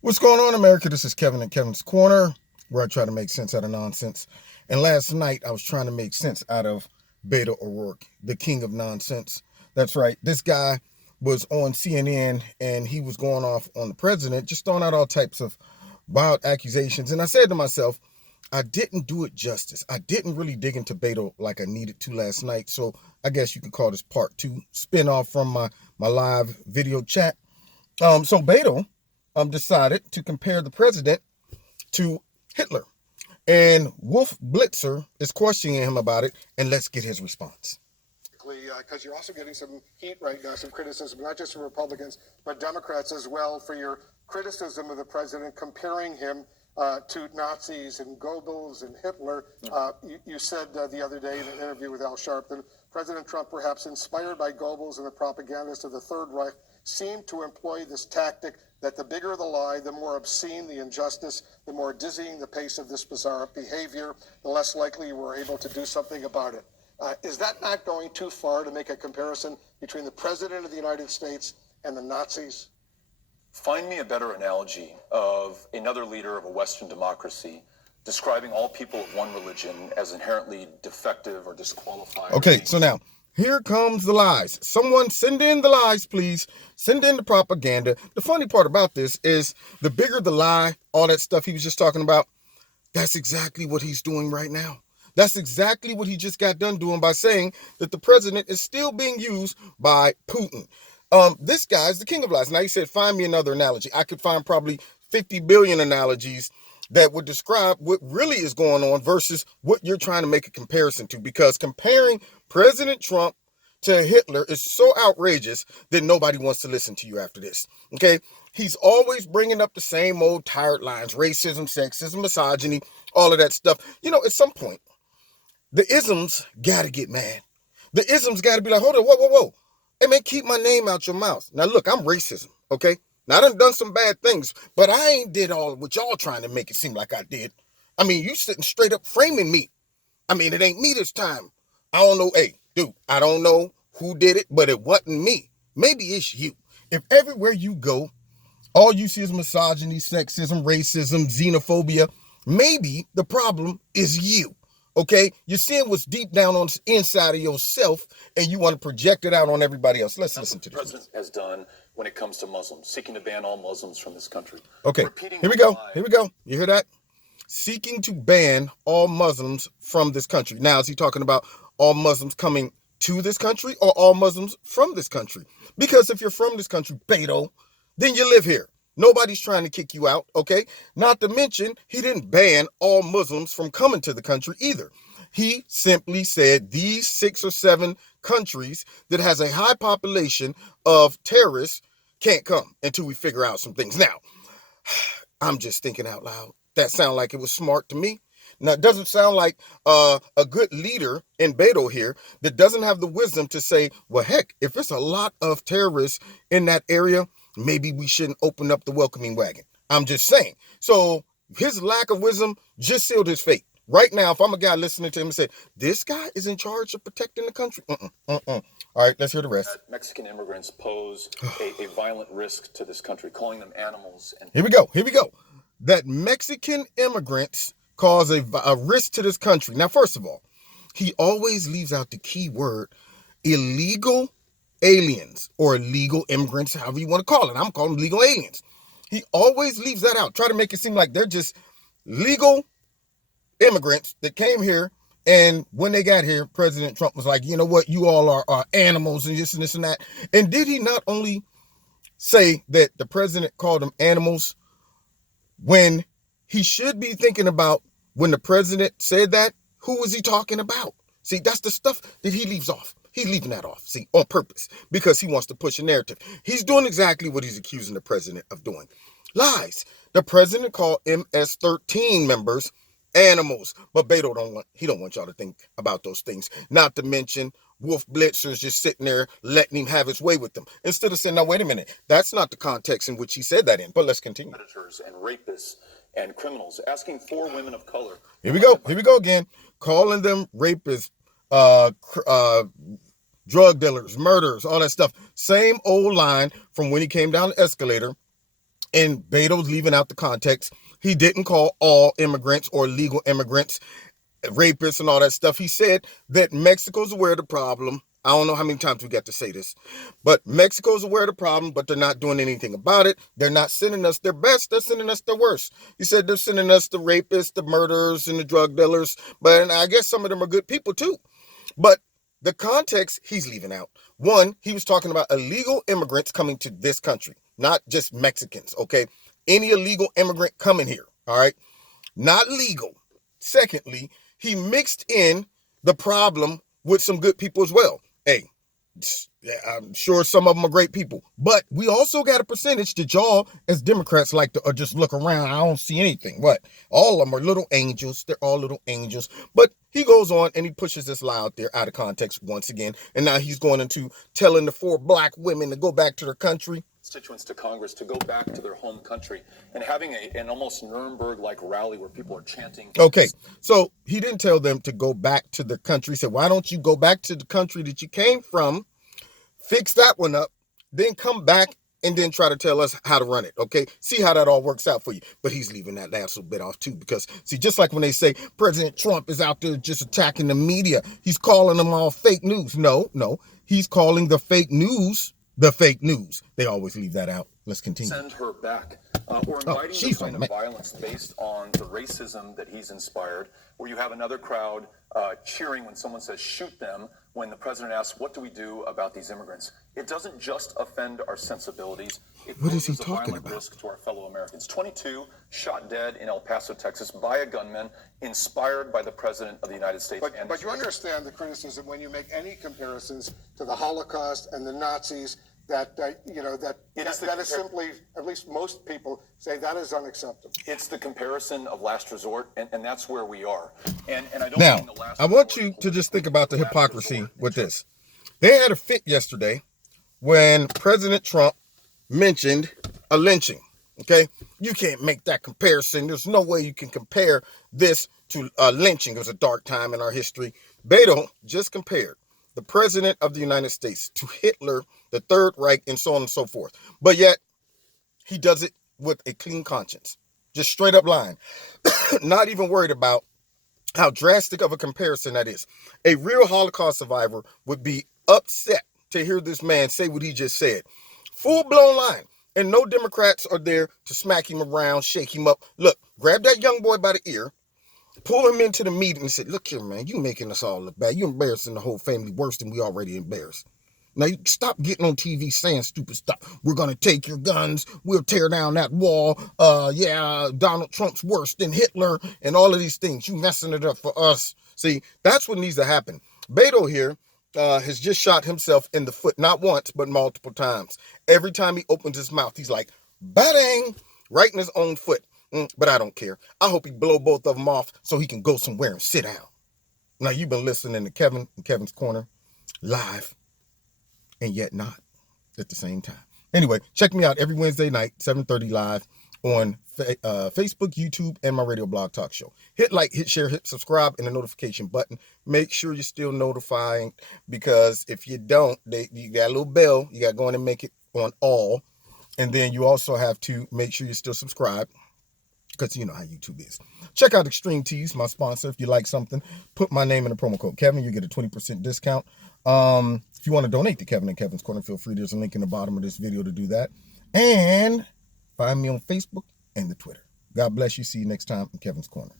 What's going on, America? This is Kevin in Kevin's Corner, where I try to make sense out of nonsense. And last night, I was trying to make sense out of Beto O'Rourke, the king of nonsense. That's right. This guy was on CNN, and he was going off on the president, just throwing out all types of wild accusations. And I said to myself, I didn't do it justice. I didn't really dig into Beto like I needed to last night. So I guess you could call this part two, spin-off from my live video chat. So Beto decided to compare the president to Hitler. And Wolf Blitzer is questioning him about it, and let's get his response. Because you're also getting some heat right now, some criticism, not just from Republicans, but Democrats as well, for your criticism of the president, comparing him to Nazis and Goebbels and Hitler. You said the other day in an interview with Al Sharp that President Trump, perhaps inspired by Goebbels and the propagandists of the Third Reich, seemed to employ this tactic that the bigger the lie, the more obscene the injustice, the more dizzying the pace of this bizarre behavior, the less likely you were able to do something about it. Is that not going too far to make a comparison between the President of the United States and the Nazis? Find me a better analogy of another leader of a Western democracy describing all people of one religion as inherently defective or disqualified. Okay, so now, here comes the lies. Someone send in the lies, please. Send in the propaganda. The funny part about this is the bigger the lie, all that stuff he was just talking about, that's exactly what he's doing right now. That's exactly what he just got done doing by saying that the president is still being used by Putin. This guy's the king of lies. Now, he said, find me another analogy. I could find probably 50 billion analogies that would describe what really is going on versus what you're trying to make a comparison to, because comparing President Trump to Hitler is so outrageous that nobody wants to listen to you after this. Okay? He's always bringing up the same old tired lines: racism, sexism, misogyny, all of that stuff. You know, at some point, the isms got to get mad. The isms got to be like, hold on, whoa. Hey, man, keep my name out your mouth. Now, look, I'm racism, okay? Now, I done some bad things, but I ain't did all what y'all trying to make it seem like I did. I mean, you sitting straight up framing me. I mean, it ain't me this time. I don't know. Hey, dude, I don't know who did it, but it wasn't me. Maybe it's you. If everywhere you go, all you see is misogyny, sexism, racism, xenophobia, maybe the problem is you. Okay, you're seeing what's deep down on the inside of yourself, and you want to project it out on everybody else. Let's listen to this. What the president has done when it comes to Muslims, seeking to ban all Muslims from this country. Okay, here we go. You hear that? Seeking to ban all Muslims from this country. Now, is he talking about all Muslims coming to this country or all Muslims from this country? Because if you're from this country, Beto, then you live here. Nobody's trying to kick you out, okay? Not to mention, he didn't ban all Muslims from coming to the country either. He simply said these 6 or 7 countries that has a high population of terrorists can't come until we figure out some things. Now, I'm just thinking out loud. That sounded like it was smart to me. Now, it doesn't sound like a good leader in Beto here that doesn't have the wisdom to say, well, heck, if it's a lot of terrorists in that area, maybe we shouldn't open up the welcoming wagon. I'm just saying. So his lack of wisdom just sealed his fate. Right now, if I'm a guy listening to him and say, this guy is in charge of protecting the country. All right, let's hear the rest. Mexican immigrants pose a violent risk to this country, calling them animals. And Here we go. That Mexican immigrants cause a risk to this country. Now, first of all, he always leaves out the key word, illegal aliens or illegal immigrants, however you want to call it. I'm calling them legal aliens. He always leaves that out. Try to make it seem like they're just legal immigrants that came here, and when they got here, President Trump was like, you know what, you all are animals and this and that. And did he not only say that the president called them animals when he should be thinking about when the president said that, who was he talking about? See, that's the stuff that he leaves off. He's leaving that off, see, on purpose, because he wants to push a narrative. He's doing exactly what he's accusing the president of doing. Lies. The president called MS-13 members animals, but Beto don't want y'all to think about those things. Not to mention, Wolf Blitzer's just sitting there letting him have his way with them. Instead of saying, now, wait a minute, that's not the context in which he said that in, but let's continue. Predators and rapists and criminals, asking 4 women of color. Here we go again, calling them rapists, drug dealers, murderers, all that stuff. Same old line from when he came down the escalator And Beto's leaving out the context. He didn't call all immigrants or illegal immigrants rapists and all that stuff. He said that Mexico's aware of the problem. I don't know how many times we got to say this, but Mexico's aware of the problem, but they're not doing anything about it. They're not sending us their best. They're sending us their worst. He said they're sending us the rapists, the murderers, and the drug dealers. But I guess some of them are good people too. But the context he's leaving out. One, he was talking about illegal immigrants coming to this country, not just Mexicans, okay? Any illegal immigrant coming here, all right? Not legal. Secondly, he mixed in the problem with some good people as well. Hey, I'm sure some of them are great people, but we also got a percentage that y'all as Democrats like to just look around. I don't see anything. What? All of them are little angels. They're all little angels. But he goes on and he pushes this lie out there out of context once again. And now he's going into telling the 4 black women to go back to their country. Constituents to Congress to go back to their home country and having an almost Nuremberg-like rally where people are chanting. Okay, so he didn't tell them to go back to their country. He said, why don't you go back to the country that you came from, fix that one up, then come back and then try to tell us how to run it, okay? See how that all works out for you. But he's leaving that last little bit off too because, see, just like when they say President Trump is out there just attacking the media, he's calling them all fake news. No, he's calling the fake news the fake news. They always leave that out. Let's continue. Send her back. Or inviting the kind of violence based on the racism that he's inspired, where you have another crowd cheering when someone says shoot them, when the president asks, what do we do about these immigrants? It doesn't just offend our sensibilities. What is he poses a talking violent about? risk to our fellow Americans. 22 shot dead in El Paso, Texas by a gunman inspired by the president of the United States. But you understand the criticism when you make any comparisons to the Holocaust and the Nazis, that is simply, at least most people say that is unacceptable. It's the comparison of last resort, and that's where we are. And I don't Now, mean the last I want resort you to just think about the last hypocrisy resort. with this. They had a fit yesterday when President Trump mentioned a lynching, okay? You can't make that comparison. There's no way you can compare this to a lynching. It was a dark time in our history. Beto just compared the president of the United States to Hitler, the Third Reich, and so on and so forth. But yet, he does it with a clean conscience. Just straight up lying. Not even worried about how drastic of a comparison that is. A real Holocaust survivor would be upset to hear this man say what he just said. Full-blown lying. And no Democrats are there to smack him around, shake him up. Look, grab that young boy by the ear, pull him into the meeting and said, look here, man, you making us all look bad. You embarrassing the whole family worse than we already embarrassed. Now, you stop getting on TV saying stupid stuff. We're going to take your guns. We'll tear down that wall. Donald Trump's worse than Hitler and all of these things. You messing it up for us. See, that's what needs to happen. Beto here has just shot himself in the foot, not once, but multiple times. Every time he opens his mouth, he's like, bang, right in his own foot. But I don't care. I hope he blow both of them off so he can go somewhere and sit down. Now, you've been listening to Kevin in Kevin's Corner live, and yet not at the same time. Anyway, check me out every Wednesday night, 7:30 live on Facebook, YouTube, and my radio blog talk show. Hit like, hit share, hit subscribe, and the notification button. Make sure you're still notifying, because if you don't, you got a little bell. You got to go in and make it on all. And then you also have to make sure you're still subscribed, because you know how YouTube is. Check out Extreme Teas, my sponsor. If you like something, put my name in the promo code Kevin. You get a 20% discount. If you want to donate to Kevin and Kevin's Corner, feel free. There's a link in the bottom of this video to do that. And find me on Facebook and the Twitter. God bless you. See you next time in Kevin's Corner.